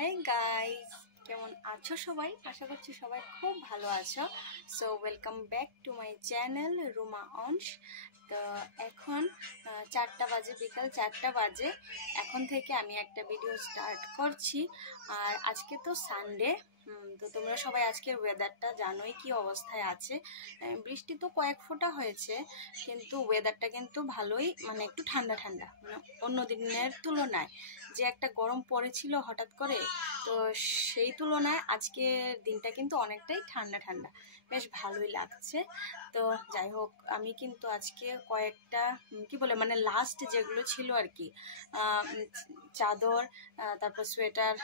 Hey guys, কেমন আছো সবাই? আশা করছি সবাই খুব ভালো আছো। So welcome back to my channel Ruma অংশ। তো এখন 4টা বাজে, বিকাল 4টা বাজে। এখন থেকে আমি একটা ভিডিও স্টার্ট করছি। আর আজকে তো সানডে, তো তোমরা সবাই আজকের ওয়েদারটা জানোই কি অবস্থায় আছে। বৃষ্টি তো কয়েক ফোঁটা হয়েছে, কিন্তু ওয়েদারটা কিন্তু ভালোই, মানে একটু ঠান্ডা ঠান্ডা, মানে অন্য দিনের তুলনায় যে একটা গরম পড়েছিল হঠাৎ করে, তো সেই তুলনায় আজকের দিনটা কিন্তু অনেকটাই ঠান্ডা ঠান্ডা, বেশ ভালোই লাগছে। তো যাই হোক, আমি কিন্তু আজকে কয়েকটা কি বলে মানে লাস্ট যেগুলো ছিল আর কি, চাদর, তারপর সোয়েটার,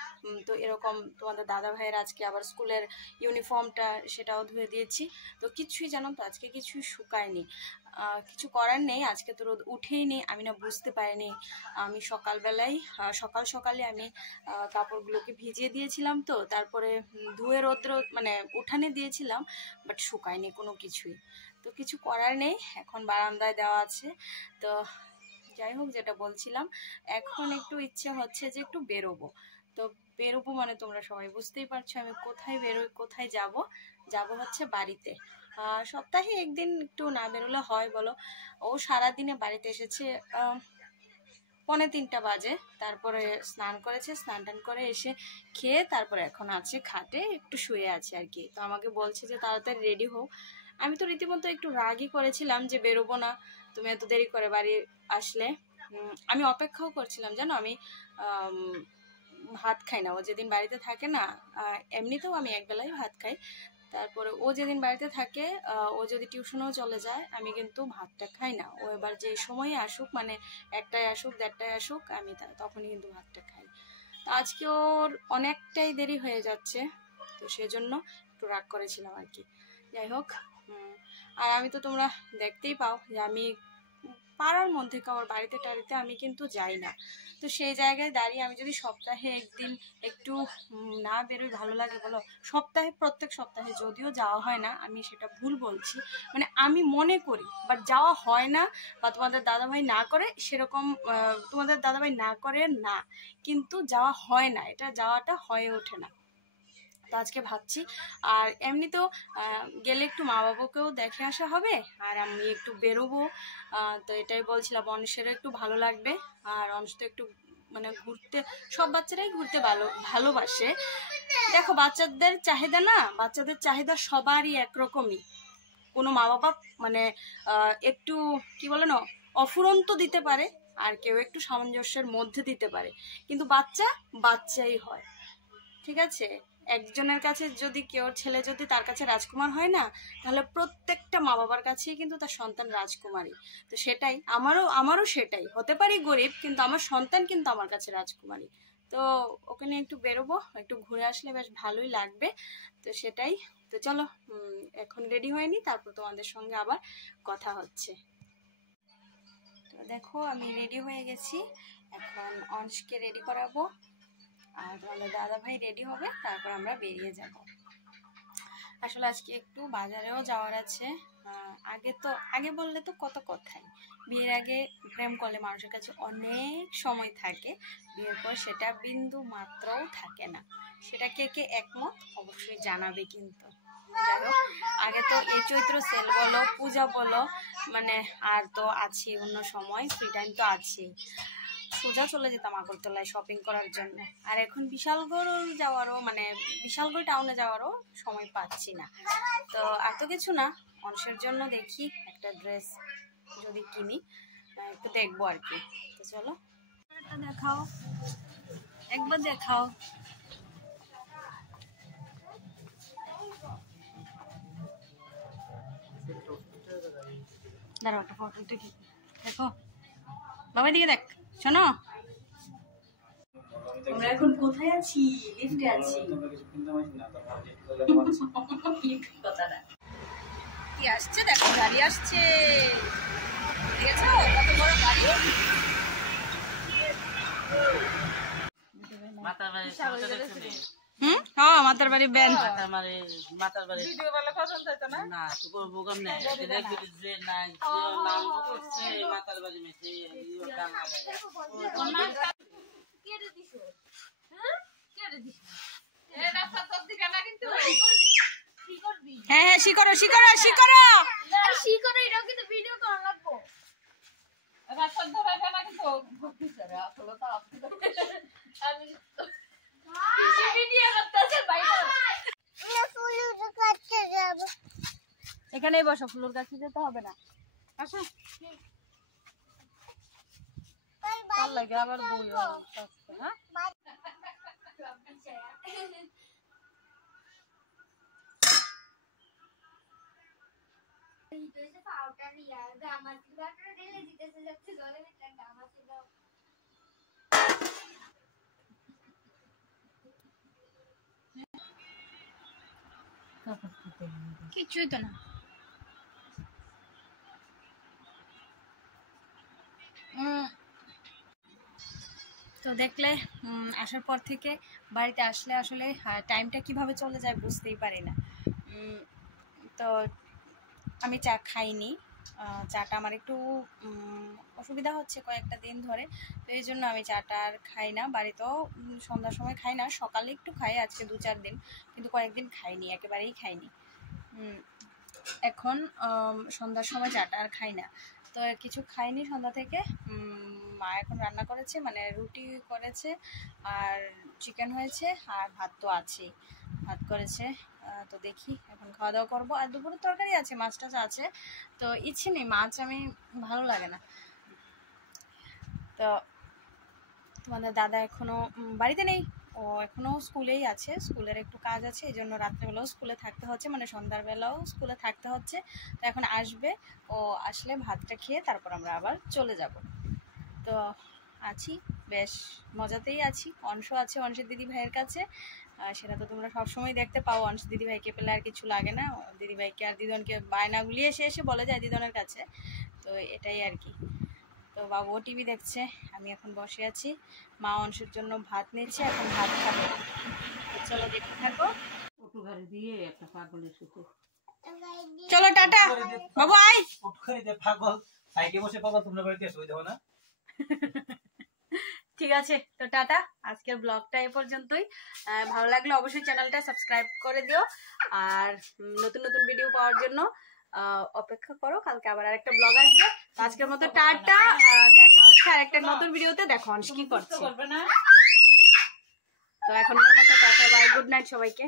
তো এরকম তোমাদের দাদা ভাইয়ের আজকে আবার স্কুলের ইউনিফর্মটা সেটাও ধুয়ে দিয়েছি। তো কিছুই জানো তো আজকে কিছুই শুকায়নি। কিছু করার নেই, আজকে তো রোদ উঠেই নেই, আমি না বুঝতে পারিনি। আমি সকালবেলায় সকালে আমি কাপড়গুলোকে ভিজিয়ে দিয়েছিলাম, তো তারপরে ধুয়ে রোদ্র মানে উঠানে দিয়েছিলাম, বাট শুকায়নি কোনো কিছুই। তো কিছু করার নেই, এখন বারান্দায় দেওয়া আছে। তো যাই হোক, যেটা বলছিলাম, এখন একটু ইচ্ছে হচ্ছে যে একটু বেরোবো। তো বেরোবো মানে তোমরা সবাই বুঝতেই পারছো আমি কোথায় বেরোই, কোথায় যাব হচ্ছে বাড়িতে। সপ্তাহে একদিন একটু না বেরোলে হয় বলো? ও সারাদিনে বাড়িতে এসেছে 2:45 বাজে, তারপরে স্নান করেছে, স্নান টান করে এসে খেয়ে তারপরে এখন আছে খাটে একটু শুয়ে আছে আর কি। তো আমাকে বলছে যে তাড়াতাড়ি রেডি হও। আমি তো রীতিমতো একটু রাগই করেছিলাম যে বেরোবো না, তুমি এত দেরি করে বাড়ি আসলে। আমি অপেক্ষাও করছিলাম, জানো আমি ভাত খাই না, ও যেদিন বাড়িতে থাকে না, এমনিতেও আমি একবেলাই ভাত খাই। তারপরে ও যেদিন বাড়িতে থাকে, ও যদি টিউশনেও চলে যায়, আমি কিন্তু ভাতটা খাই না। ও এবার যে সময়ে আসুক, মানে 1টায় আসুক, 1:30টায় আসুক, আমি তখনই কিন্তু ভাতটা খাই। তো আজকে ওর অনেকটাই দেরি হয়ে যাচ্ছে, তো সেজন্য একটু রাগ করেছিলাম আর কি। যাই হোক, আর আমি তো তোমরা দেখতেই পাও যে আমি পাড়ার মধ্যে কারোর বাড়িতে টাড়িতে আমি কিন্তু যাই না। তো সেই জায়গায় দাঁড়িয়ে আমি যদি সপ্তাহে একদিন একটু না বেরোই, ভালো লাগে বলো? প্রত্যেক সপ্তাহে যদিও যাওয়া হয় না, আমি সেটা ভুল বলছি, মানে আমি মনে করি, বাট যাওয়া হয় না। বা তোমাদের দাদাভাই না করে সেরকম, তোমাদের দাদাভাই না করে না, কিন্তু যাওয়া হয় না, এটা যাওয়াটা হয়ে ওঠে না। তো আজকে ভাবছি, আর এমনিতেও গেলে একটু মা বাবাকেও দেখে আসা হবে, আর আমি একটু বেরোবো। তো এটাই বলছিলাম, অংশেরও একটু ভালো লাগবে। আর অংশ তো একটু মানে ঘুরতে, সব বাচ্চারাই ঘুরতে ভালোবাসে। দেখো, বাচ্চাদের চাহিদা সবারই একরকমই। কোনো মা বাবা মানে একটু কি বলে না, অফুরন্ত দিতে পারে, আর কেউ একটু সামঞ্জস্যের মধ্যে দিতে পারে, কিন্তু বাচ্চাই হয়। ঠিক আছে, একজনের কাছে যদি ছেলে যদি তার কাছে রাজকুমার হয় না, তাহলে প্রত্যেকটা মা বাবার কাছেই কিন্তু তার সন্তান রাজকুমারী। তো সেটাই আমারও সেটাই, হতে পারি গরিব, কিন্তু আমার সন্তান কিন্তু আমার কাছে রাজকুমারী। তো ওকে নিয়ে একটু বেরোবো, একটু ঘুরে আসলে বেশ ভালোই লাগবে। তো সেটাই। তো চলো, এখন রেডি হয়নি, তারপর তোমাদের সঙ্গে আবার কথা হচ্ছে। তো দেখো, আমি রেডি হয়ে গেছি, এখন অংশকে রেডি করাবো, আর তোমাদের দাদা ভাই রেডি হবে, তারপর আমরা বেরিয়ে যাব। আসলে আজকে একটু বাজারেও যাওয়ার আছে। আগে বললে তো কত কথাই, বিয়ের আগে প্রেম করলে মানুষের কাছে অনেক সময় থাকে, বিয়ের পর সেটা বিন্দু মাত্রও থাকে না। সেটা কে কে একমত অবশ্যই জানাবে কিন্তু। যাই হোক, আগে তো এই চৈত্র সেল বলো, পূজা বলো, মানে আর তো আছে অন্য সময়, ফ্রি টাইম তো আছেই, সোজা চলে যেতাম আগরতলায় শপিং করার জন্য। আর এখন বিশালগড় যাওয়ারও, মানে বিশালগড় টাউনে যাওয়ারও সময় পাচ্ছি না। তো এত কিছু না, অংশের জন্য দেখি একটা ড্রেস যদি কিনি, একটু দেখবো আর কি। তো চলো, দেখাও, একবার দেখাও। দাঁড়াও, একটা ফটো দেখি, দেখো বাবা দিকে দেখ। শোনো, আমরা এখন কোথায় আছি? লিফটে আছি। কি আসছে দেখো, গাড়ি আসছে, দেখেছো কত বড় গাড়ি? হ্যাঁ, মাতার বাড়ি ব্যান্ড। মাতার বাড়ি ভিডিও বলে পছন্দ হতো না, না তো করবো কেমনে, যে নাই নাম করছে মাতার বাড়ি মেসে গান লাগায়। কে রে দিছো? হ্যাঁ কে হ্যাঁ হ্যাঁ শিকড়ো শিকড়ো শিকড়ো শিকড়ো এটাও কিন্তু ভিডিও করা লাগবো। এখানেই বসো, ফুলের কাছে যেতে হবে না। আসো লাগে আবার বলবো হ্যাঁ কিছুই তো না। তো দেখলে আসার পর থেকে বাড়িতে আসলে আসলে টাইমটা কিভাবে চলে যায় বুঝতেই পারি না। তো আমি চা খাইনি, চাটা আমার একটু অসুবিধা হচ্ছে কয়েকটা দিন ধরে, তো এই জন্য আমি চাটা আর খাই না। বাড়িতেও সন্ধ্যার সময় খাই না, সকালে একটু খাই, আজকে 2-4 দিন, কিন্তু কয়েকদিন খাইনি, একেবারেই খাইনি। এখন সন্ধ্যার সময় চাটা আর খাই না, তো কিছু খাইনি সন্ধ্যা থেকে। মা এখন রান্না করেছে, মানে রুটি করেছে আর চিকেন হয়েছে আর ভাত তো আছেই, ভাত করেছে। তো দেখি এখন খাওয়া দাওয়া করবো। আর দুপুরের তরকারি আছে, মাছ টাছ আছে, তো ইচ্ছে নেই, মাছ আমি ভালো লাগে না। তো তোমাদের দাদা এখনো বাড়িতে নেই, ও এখনো স্কুলেই আছে, স্কুলের একটু কাজ আছে, এই জন্য রাত্রেবেলাও স্কুলে থাকতে হচ্ছে, মানে সন্ধ্যাবেলাও স্কুলে থাকতে হচ্ছে। তো এখন আসবে, ও আসলে ভাতটা খেয়ে তারপর আমরা আবার চলে যাব। তো আছি, বেশ মজাতেই আছি। অংশ আছে অংশের দিদি ভাইয়ের কাছে, সেটা তো তোমরা সবসময় দেখতে পাও। অংশ দিদি ভাইকে পেলে আর কিছু লাগে না, দিদি ভাইকে আর দিদনকে বায়না গুলিয়ে এসে এসে বলে যায় দিদনের কাছে, তো এটাই আর কি। তো বাবুও টিভি দেখছে, আমি এখন বসে আছি, মা অংশের জন্য ভাত নিচ্ছে, এখন ভাত খাবো। চলো দেখতে থাকো। চলো টাটা বাবু, আই পাগল সাইকে বসে পাগল তোমরা বাড়িতে এসে দেখো না। ঠিক আছে, তো টাটা, আজকের ব্লগটা এ পর্যন্তই। ভালো লাগলে অবশ্যই চ্যানেলটা সাবস্ক্রাইব করে দিও, আর নতুন নতুন ভিডিও পাওয়ার জন্য অপেক্ষা করো, কালকে আবার আরেকটা ব্লগ আসবে। আজকের মতো টাটা, দেখা হচ্ছে আরেকটা নতুন ভিডিওতে। দেখো অংশ কি করছে, তো এখনকার মতো টাটা, বাই, গুড নাইট সবাইকে।